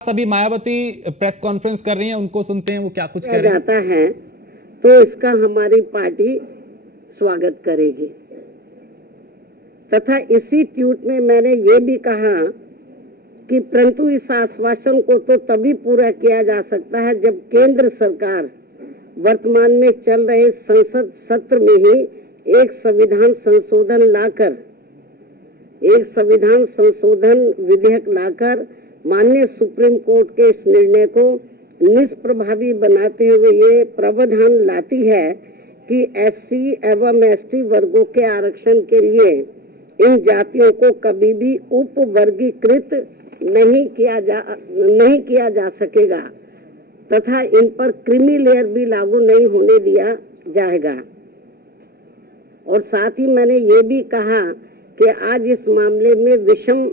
अभी Mayawati press conference कर रही हैं, उनको सुनते हैं वो क्या कुछ कह रहे हैं। जाता है तो इसका हमारी पार्टी स्वागत करेगी तथा इसी ट्वीट में मैंने ये भी कहा कि परंतु इस आश्वासन को तो तभी पूरा किया जा सकता है जब केंद्र सरकार वर्तमान में चल रहे संसद सत्र में ही एक संविधान संशोधन विधेयक लाकर माननीय सुप्रीम कोर्ट के इस निर्णय को निष्प्रभावी बनाते हुए ये प्रावधान लाती है कि एससी एवं एसटी वर्गों के आरक्षण के लिए इन जातियों को कभी भी उपवर्गीकृत नहीं किया जा सकेगा तथा इन पर क्रीमी लेयर भी लागू नहीं होने दिया जाएगा। और साथ ही मैंने ये भी कहा कि आज इस मामले में विषम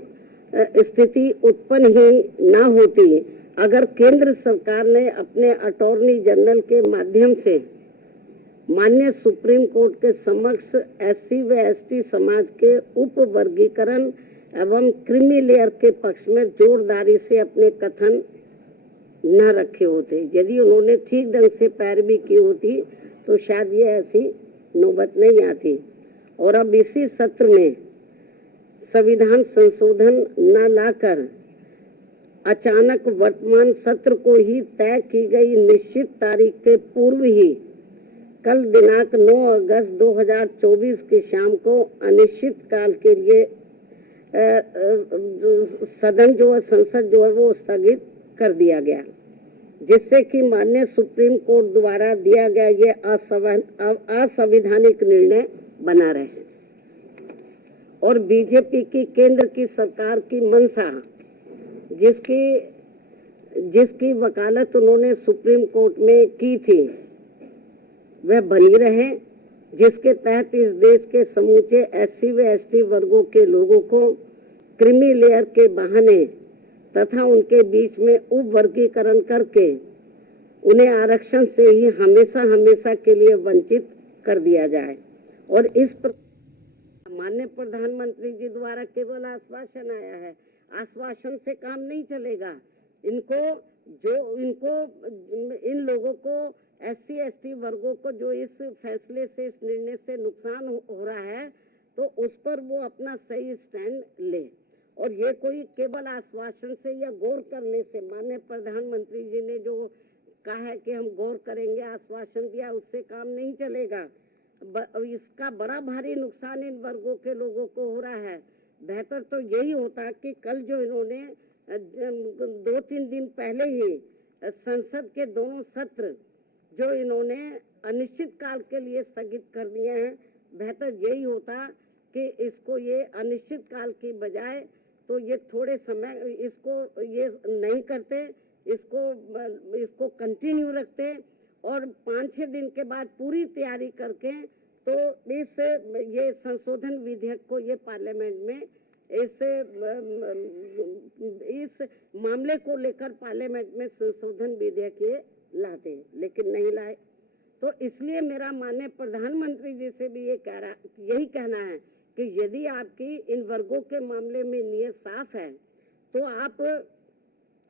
स्थिति उत्पन्न ही ना होती अगर केंद्र सरकार ने अपने अटॉर्नी जनरल के माध्यम से माननीय सुप्रीम कोर्ट के समक्ष एससी व एसटी समाज के उपवर्गीकरण एवं क्रीमी लेयर के पक्ष में जोरदारी से अपने कथन न रखे होते। यदि उन्होंने ठीक ढंग से पैरवी की होती तो शायद ये ऐसी नौबत नहीं आती। और अब इसी सत्र में संविधान संशोधन न लाकर अचानक वर्तमान सत्र को ही तय की गई निश्चित तारीख के पूर्व ही कल दिनांक 9 अगस्त 2024 की शाम को अनिश्चित काल के लिए संसद जो है वो स्थगित कर दिया गया, जिससे कि माननीय सुप्रीम कोर्ट द्वारा दिया गया ये असंवैधानिक निर्णय बना रहे। और बीजेपी की केंद्र की सरकार की मंशा जिसकी वकालत उन्होंने सुप्रीम कोर्ट में की थी वह बनी रहे, जिसके तहत इस देश के समूचे एससी व एसटी वर्गों के लोगों को क्रीमी लेयर के बहाने तथा उनके बीच में उपवर्गीकरण करके उन्हें आरक्षण से ही हमेशा के लिए वंचित कर दिया जाए। और इस पर माननीय प्रधानमंत्री जी द्वारा केवल आश्वासन आया है, आश्वासन से काम नहीं चलेगा। इन लोगों को एससी एसटी वर्गों को जो इस फैसले से इस निर्णय से नुकसान हो रहा है तो उस पर वो अपना सही स्टैंड ले। और ये कोई केवल आश्वासन से या गौर करने से, माननीय प्रधानमंत्री जी ने जो कहा है कि हम गौर करेंगे, आश्वासन दिया, उससे काम नहीं चलेगा। इसका बड़ा भारी नुकसान इन वर्गों के लोगों को हो रहा है। बेहतर तो यही होता कि कल जो इन्होंने 2-3 दिन पहले ही संसद के दोनों सत्र जो इन्होंने अनिश्चित काल के लिए स्थगित कर दिए हैं, बेहतर यही होता कि इसको ये अनिश्चित काल की बजाय तो ये थोड़े समय इसको ये नहीं करते, इसको कंटिन्यू रखते और 5-6 दिन के बाद पूरी तैयारी करके तो ये संशोधन विधेयक को ये पार्लियामेंट में इस मामले को लेकर पार्लियामेंट में संशोधन विधेयक ये लाते, लेकिन नहीं लाए। तो इसलिए मेरा माननीय प्रधानमंत्री जी से भी यही कहना है कि यदि आपकी इन वर्गों के मामले में नियत साफ है तो आप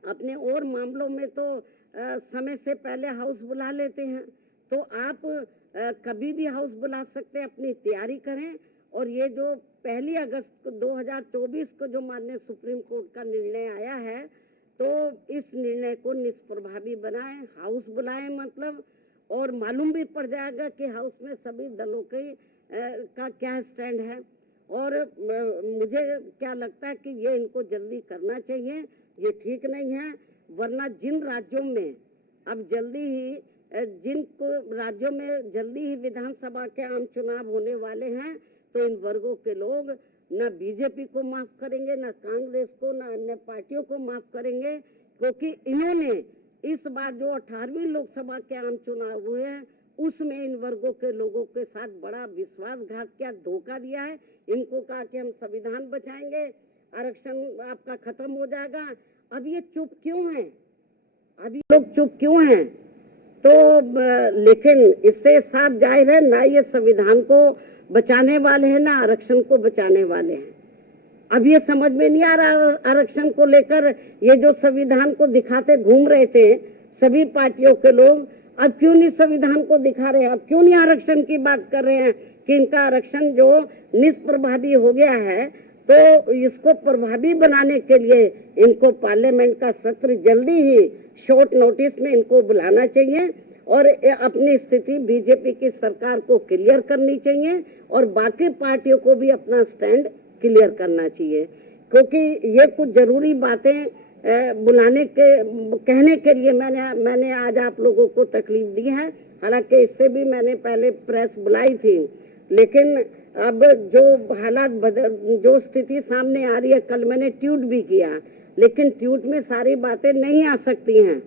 अपने और मामलों में तो समय से पहले हाउस बुला लेते हैं, तो आप कभी भी हाउस बुला सकते हैं, अपनी तैयारी करें। और ये जो 1 अगस्त 2024 को जो माननीय सुप्रीम कोर्ट का निर्णय आया है तो इस निर्णय को निष्प्रभावी बनाएं, हाउस बुलाएं मतलब, और मालूम भी पड़ जाएगा कि हाउस में सभी दलों का क्या स्टैंड है। और मुझे क्या लगता है कि ये इनको जल्दी करना चाहिए, ये ठीक नहीं है। वरना जिन राज्यों में जल्दी ही विधानसभा के आम चुनाव होने वाले हैं तो इन वर्गों के लोग न बीजेपी को माफ करेंगे, न कांग्रेस को, न अन्य पार्टियों को माफ करेंगे, क्योंकि इन्होंने इस बार जो 18वीं लोकसभा के आम चुनाव हुए हैं उसमें इन वर्गों के लोगों के साथ बड़ा विश्वासघात किया, धोखा दिया है। इनको कहा कि हम संविधान बचाएंगे, आरक्षण आपका खत्म हो जाएगा। अब ये चुप क्यों हैं? अभी लोग चुप क्यों हैं? तो लेकिन इससे साफ जाहिर है ना ये संविधान को बचाने वाले हैं ना आरक्षण को बचाने वाले हैं। अब ये समझ में नहीं आ रहा आरक्षण को लेकर, ये जो संविधान को दिखाते घूम रहे थे सभी पार्टियों के लोग, अब क्यों नहीं संविधान को दिखा रहे हैं, अब क्यों नहीं आरक्षण की बात कर रहे हैं कि इनका आरक्षण जो निष्प्रभावी हो गया है, तो इसको प्रभावी बनाने के लिए इनको पार्लियामेंट का सत्र जल्दी ही शॉर्ट नोटिस में इनको बुलाना चाहिए और अपनी स्थिति बीजेपी की सरकार को क्लियर करनी चाहिए और बाकी पार्टियों को भी अपना स्टैंड क्लियर करना चाहिए, क्योंकि ये कुछ जरूरी बातें बुलाने के कहने के लिए मैंने आज आप लोगों को तकलीफ दी है। हालांकि इससे भी मैंने पहले प्रेस बुलाई थी, लेकिन अब जो हालात जो स्थिति सामने आ रही है, कल मैंने ट्वीट भी किया, लेकिन ट्वीट में सारी बातें नहीं आ सकती हैं,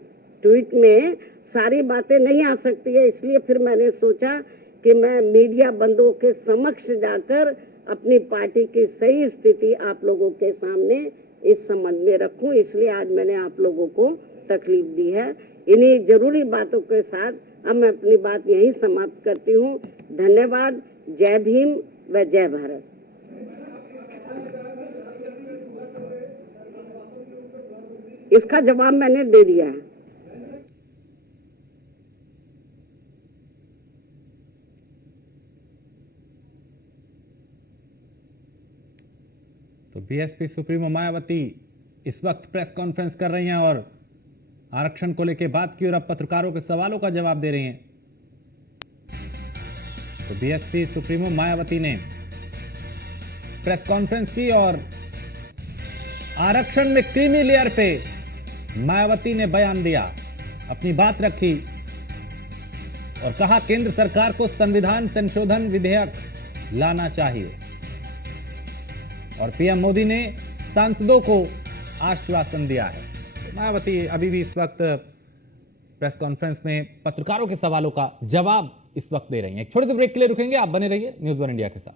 ट्वीट में सारी बातें नहीं आ सकती है, इसलिए फिर मैंने सोचा कि मैं मीडिया बंधुओं के समक्ष जाकर अपनी पार्टी की सही स्थिति आप लोगों के सामने इस संबंध में रखूं, इसलिए आज मैंने आप लोगों को तकलीफ दी है। इन्हीं जरूरी बातों के साथ अब मैं अपनी बात यहीं समाप्त करती हूं। धन्यवाद। जय भीम व जय भारत। इसका जवाब मैंने दे दिया है। तो बीएसपी सुप्रीमो मायावती इस वक्त प्रेस कॉन्फ्रेंस कर रही हैं और आरक्षण को लेकर बात की और अब पत्रकारों के सवालों का जवाब दे रही हैं। तो बीएसपी सुप्रीमो मायावती ने प्रेस कॉन्फ्रेंस की और आरक्षण में क्रीमी लेयर पे मायावती ने बयान दिया, अपनी बात रखी और कहा केंद्र सरकार को संविधान संशोधन विधेयक लाना चाहिए और पीएम मोदी ने सांसदों को आश्वासन दिया है। तो मायावती अभी भी इस वक्त प्रेस कॉन्फ्रेंस में पत्रकारों के सवालों का जवाब इस वक्त दे रही हैं। एक छोटे से ब्रेक के लिए रुकेंगे, आप बने रहिए न्यूज़ वन इंडिया के साथ।